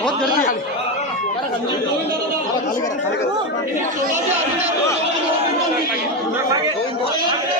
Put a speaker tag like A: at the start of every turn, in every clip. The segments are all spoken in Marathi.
A: बहुत गर्दी आहे हमारे को व्यवस्था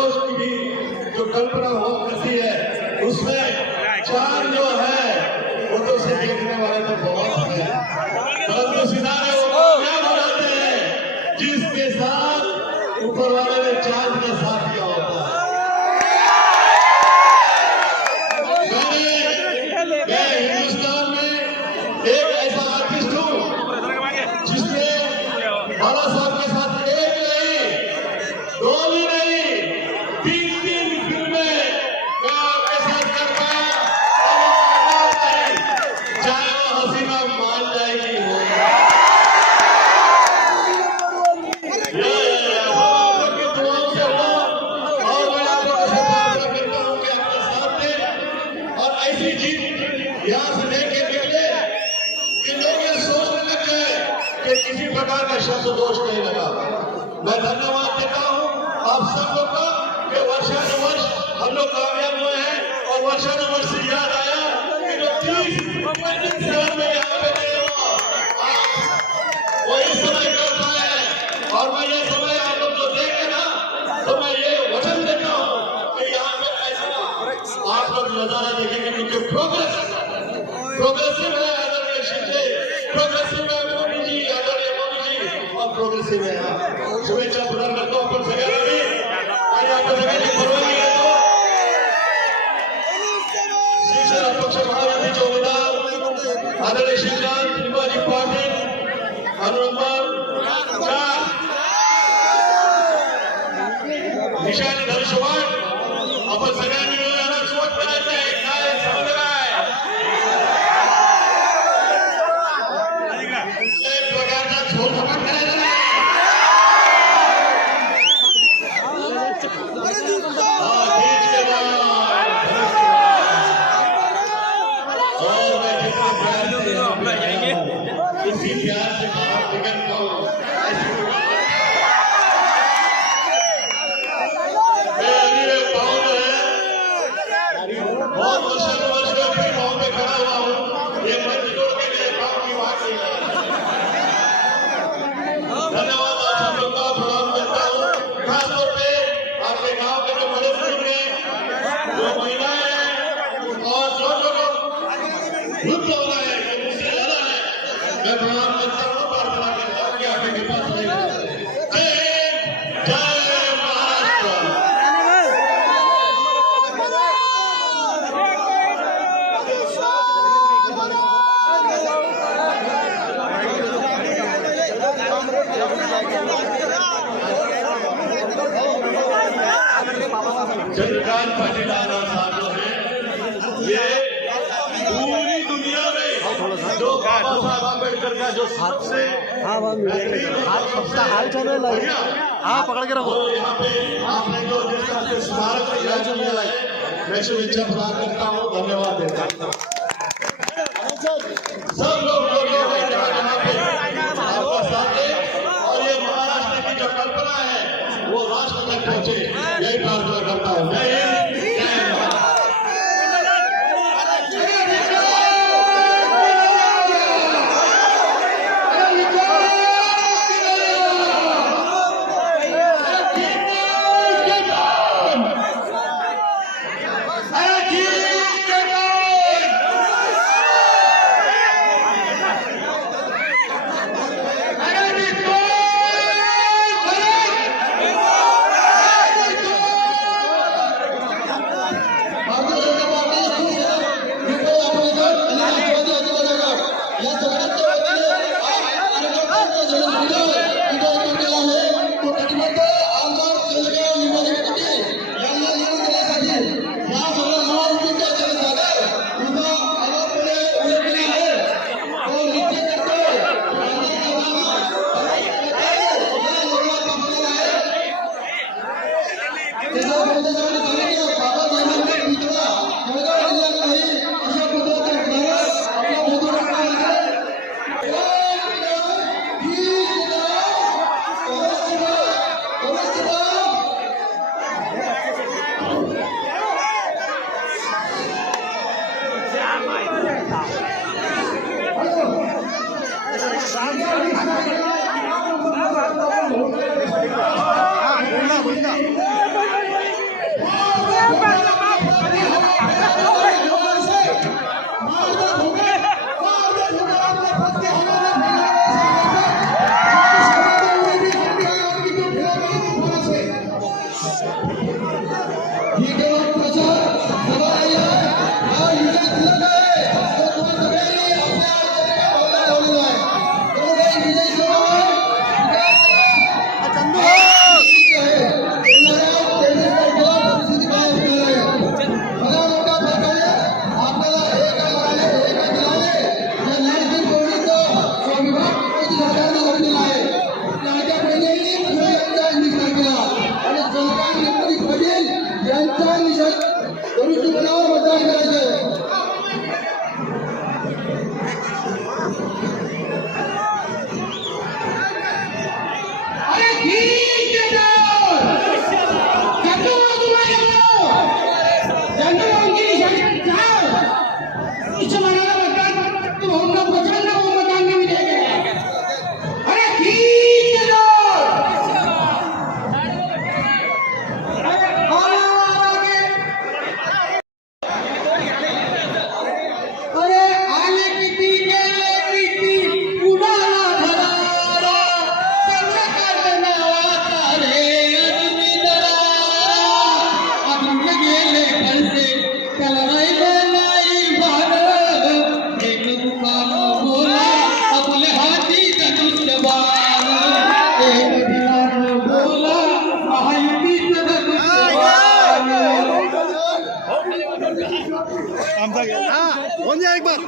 A: जोश की जो कल्पना हो करती है उसमें चार जो है वो तो उसे देखने वाले तो बहुत है। परंतु सितारे वो क्या बनाते हैं? जिसके साथ ऊपर वाले ने चांद के साथ विशाल धनुष्यवाण आपण सगळ्यांनी सरदार पाटीदारा साहब जो है। ये पूरी दुनिया में जो बाबा साहब अंबेडकर का जो सबसे हाँ, हाँ, हाल चल रहा
B: है हाँ पकड़ के रखो।
A: तो यहाँ पे जो स्मारक तैयार जो है मैं शुभेच्छा प्रदान करता हूँ। धन्यवाद। सब लोग
C: Obrigado, não 감사합니다. 아, 원야 이번.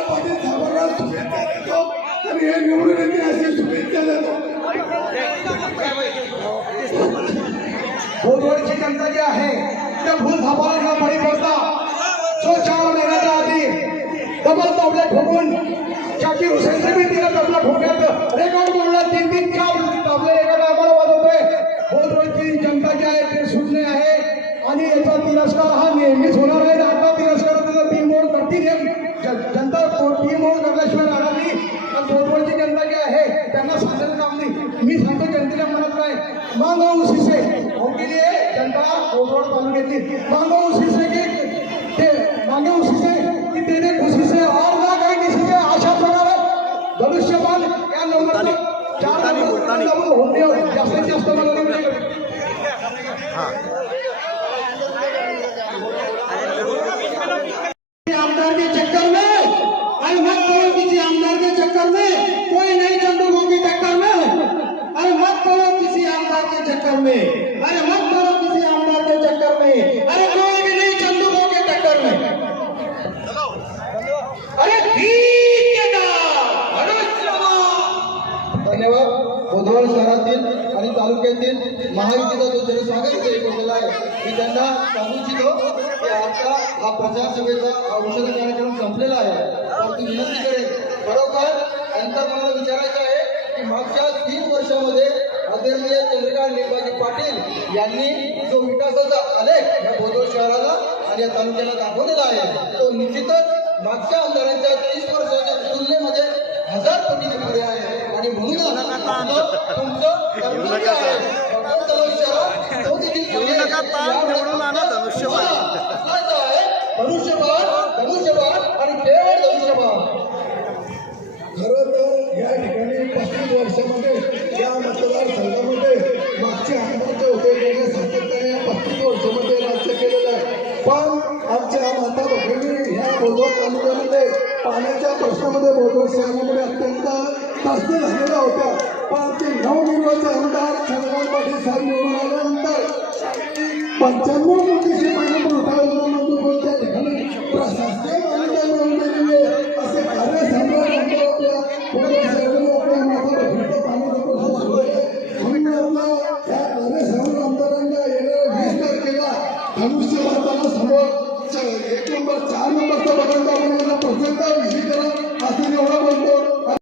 C: पाटील साहेबांना शुभेच्छा देतो. आणि हे निवडून येते अशी शुभेच्छा देतो.
B: भोजवळची जनता जी आहे त्या भूल थापाला बळी पडता स्वच्छावर येण्याच्या आधी डबल तबले ठोकून शाकीर हुसेनचे बी तिला तबला ठोक्यात रेकॉर्ड मोडला तीन तीन चार तबले एका टायमाला वाजवतोय. भोजवळची जनता जी आहे ते शून्य आहे. आणि याचा तिरस्कार हा नेहमीच होणार आहे. तालुक्यातली मांगो उसी से की मांगे उसी से की तेने खुशी से और ना काही किसी से अशा प्रकारे धनुष्यबाण या नंबरचा चार नंबर होते जास्तीत जास्त
D: आमदार के चक्कर में अरे मत करो किसी आमदार के चक्कर में कोई नहीं भाऊ की टक्कर में। अरे मत करो किसी आमदार के चक्कर में। अरे मत
B: म्हणजे तालुक्यातील महायुतीचा जो जनस्वागत केलेला आहे मी त्यांना सांगू इच्छितो की आजचा हा प्रचार सभेचा हा औषध कार्यक्रम संपलेला आहे. परंतु विनंती करेल खरोखर नंतर मला विचारायचं आहे की मागच्या तीन वर्षामध्ये आदरणीय चंद्रकांत निर्माजी पाटील यांनी जो विकासाचा आलेख या बोधोर शहराला आणि या तालुक्याला दाखवलेला आहे तो निश्चितच मागच्या आमदारांच्या तीस वर्षाच्या तुलनेमध्ये हजार पटीने पुढे आहे. आणि म्हणूनच आपलं तुमचं कर्तव्य आहे. तो देखील धनुष्यबाण धनुष्यबाण आणि केवळ धनुष्यबाण
E: खरं तर या ठिकाणी पस्तीस वर्षामध्ये या मतदारसंघामध्ये मागचे आमदार जे होते त्यांनी सातत्याने या पस्तीस वर्षामध्ये राज्य केलेलं आहे. पण आमच्या माता भगिनी ह्या तालुक्यामध्ये पाण्याच्या प्रश्नामध्ये बोलतो सर्वांमध्ये अत्यंत त्रस्त झालेला होता पण आमचे नवनिर्वाचित आमदार चंद्रकांत पाटील साहेब निवडून आल्यानंतर पंच्याण्णव कोटीचे पाणी